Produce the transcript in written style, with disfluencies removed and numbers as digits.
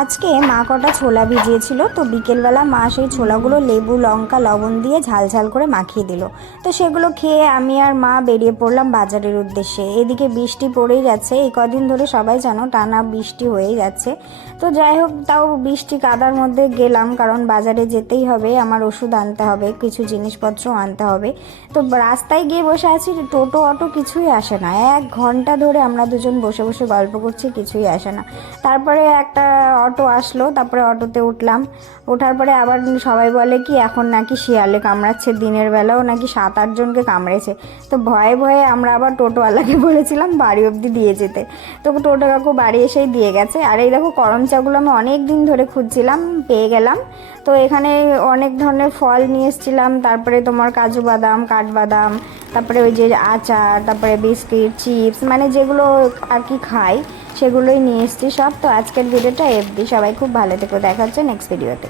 আজকে মা কটা ছোলা ভিজিয়েছিল, তো বিকেলবেলা মা সেই ছোলাগুলো লেবু লঙ্কা লবণ দিয়ে ঝাল ঝাল করে মাখিয়ে দিল। তো সেগুলো খেয়ে আমি আর মা বেরিয়ে পড়লাম বাজারের উদ্দেশ্যে। এদিকে বৃষ্টি পড়েই যাচ্ছে, এই কদিন ধরে সবাই জানো টানা বৃষ্টি হয়েই যাচ্ছে। তো যাই হোক, তাও বৃষ্টি কাদার মধ্যে গেলাম, কারণ বাজারে যেতেই হবে, আমার ওষুধ আনতে হবে, কিছু জিনিসপত্র আনতে হবে। তো রাস্তায় গিয়ে বসে আছি, টোটো অটো কিছুই আসে না। 1 ঘন্টা ধরে আমরা দুজন বসে বসে গল্প করছি, কিছুই আসে না। তারপরে একটা অটো আসলো, তারপরে অটোতে উঠলাম। ওঠার পরে আবার সবাই বলে কি এখন নাকি শিয়ালে কামড়াচ্ছে, দিনের বেলাও নাকি 7-8 জনকে কামড়েছে। তো ভয়ে ভয়ে আমরা আবার টোটোওয়ালাকে বলেছিলাম বাড়ি অবধি দিয়ে যেতে। তো টোটো কাকু বাড়ি এসেই দিয়ে গেছে। আর এই দেখো করম চাগুলো আমি অনেক দিন ধরে খুঁজছিলাম, পেয়ে গেলাম। তো এখানে অনেক ধরনের ফল নিয়ে এসেছিলাম, তারপরে তোমার কাজু বাদাম কাঠবাদাম, তারপরে ওই যে আচার, তারপরে বিস্কিট চিপস, মানে যেগুলো আর কি খাই সেগুলোই নিয়ে এসেছি সব। তো আজকের ভিডিওটা এফডি, সবাই খুব ভালো থেকো, দেখা হচ্ছে নেক্সট ভিডিওতে।